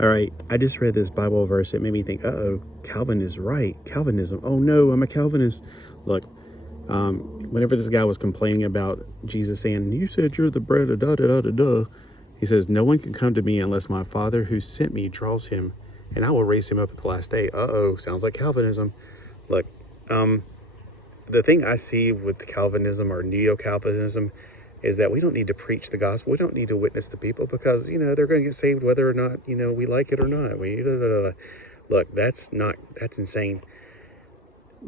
All right, I just read this Bible verse. It made me think, uh-oh, Calvin is right. Calvinism. Oh no, I'm a Calvinist. Look, whenever this guy was complaining about Jesus saying, you said you're the bread of da-da-da-da-da, he says, no one can come to me unless my Father who sent me draws him, and I will raise him up at the last day. Uh-oh, sounds like Calvinism. Look, the thing I see with Calvinism or neo-Calvinism is that we don't need to preach the gospel. We don't need to witness to people because, they're going to get saved whether or not, we like it or not. Look, that's insane.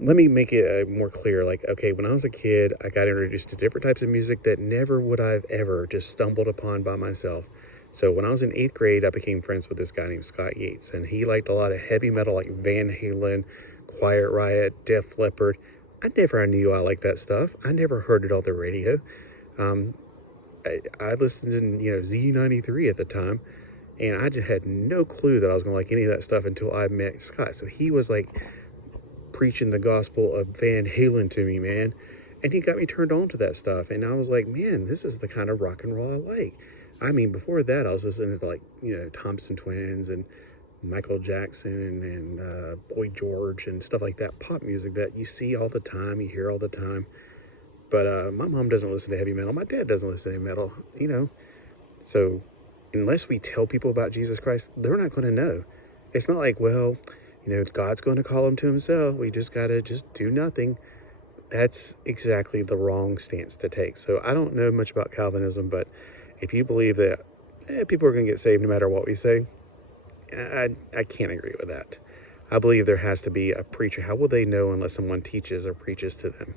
Let me make it more clear. Like, okay, when I was a kid, I got introduced to different types of music that never would I've ever just stumbled upon by myself. So when I was in 8th grade, I became friends with this guy named Scott Yates, and he liked a lot of heavy metal like Van Halen, Quiet Riot, Def Leppard. I never knew I liked that stuff. I never heard it on the radio. I listened to, Z93 at the time, and I just had no clue that I was going to like any of that stuff until I met Scott. So he was like preaching the gospel of Van Halen to me, man. And he got me turned on to that stuff. And I was like, man, this is the kind of rock and roll I like. I mean, before that, I was listening to like, Thompson Twins and Michael Jackson and Boy George and stuff like that. Pop music that you see all the time, you hear all the time. But my mom doesn't listen to heavy metal. My dad doesn't listen to heavy metal, So unless we tell people about Jesus Christ, they're not going to know. It's not like, well, God's going to call them to himself. We just got to just do nothing. That's exactly the wrong stance to take. So I don't know much about Calvinism, but if you believe that people are going to get saved no matter what we say, I can't agree with that. I believe there has to be a preacher. How will they know unless someone teaches or preaches to them?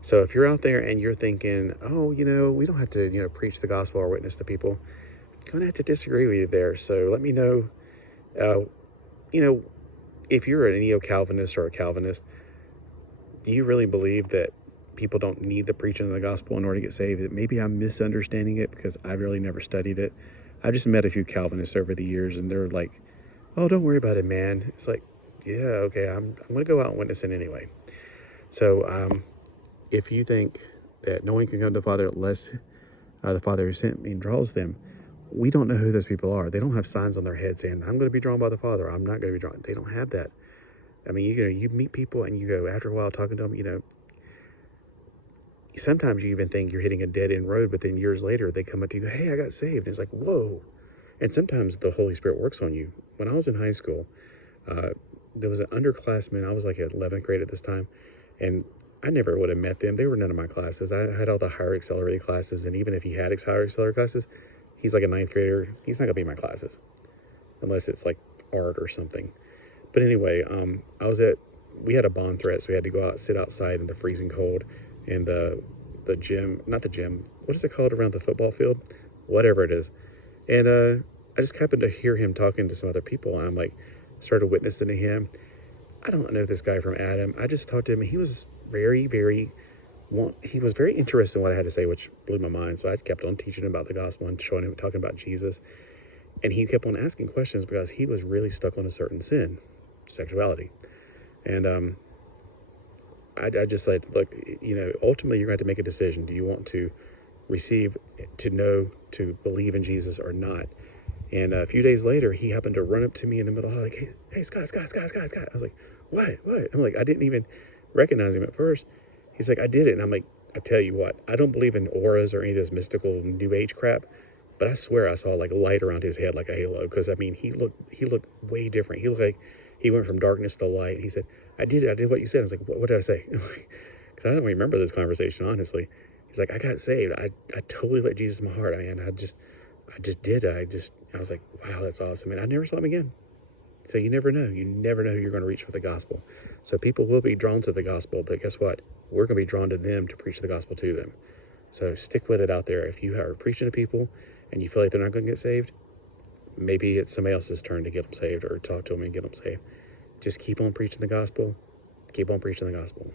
So if you're out there and you're thinking, oh, we don't have to, preach the gospel or witness to people, I'm going to have to disagree with you there. So let me know, if you're a neo-Calvinist or a Calvinist, do you really believe that people don't need the preaching of the gospel in order to get saved? That maybe I'm misunderstanding it because I've really never studied it. I've just met a few Calvinists over the years, and they're like, oh, don't worry about it, man. It's like, yeah, okay, I'm going to go out and witness it anyway. So, if you think that no one can come to the Father unless the Father who sent me draws them, we don't know who those people are. They don't have signs on their head saying, I'm going to be drawn by the Father. I'm not going to be drawn. They don't have that. I mean, you meet people and you go, after a while talking to them, sometimes you even think you're hitting a dead-end road, but then years later they come up to you, hey, I got saved. And it's like, whoa. And sometimes the Holy Spirit works on you. When I was in high school, there was an underclassman. I was like at 11th grade at this time, and I never would have met them. They were none of my classes. I had all the higher accelerated classes, and even if he had higher accelerated classes, he's like a 9th grader. He's not going to be in my classes unless it's like art or something. But anyway, we had a bond threat, so we had to go out, sit outside in the freezing cold in the gym, not the gym, what is it called around the football field? Whatever it is. And I just happened to hear him talking to some other people, and I'm like, started witnessing to him. I don't know this guy from Adam. I just talked to him, and he was very, very interested in what I had to say, which blew my mind. So I kept on teaching him about the gospel and showing him, talking about Jesus. And he kept on asking questions because he was really stuck on a certain sin, sexuality. And I just said, look, ultimately you're going to have to make a decision. Do you want to receive, to know, to believe in Jesus or not? And a few days later, he happened to run up to me in the middle, like, hey, Scott. I was like, what? I'm like, I didn't even recognize him at first. He's like, I did it. And I'm like, I tell you what, I don't believe in auras or any of this mystical new age crap, but I swear I saw like light around his head like a halo. Because I mean, he looked way different. He looked like he went from darkness to light. He said, I did what you said. I was like, what did I say? Because I don't remember this conversation, honestly. He's like, I got saved. I totally let Jesus in my heart. I just did it. I was like, wow, that's awesome. And I never saw him again. So you never know. You never know who you're going to reach for the gospel. So people will be drawn to the gospel, but guess what? We're going to be drawn to them to preach the gospel to them. So stick with it out there. If you are preaching to people and you feel like they're not going to get saved, maybe it's somebody else's turn to get them saved or talk to them and get them saved. Just keep on preaching the gospel. Keep on preaching the gospel.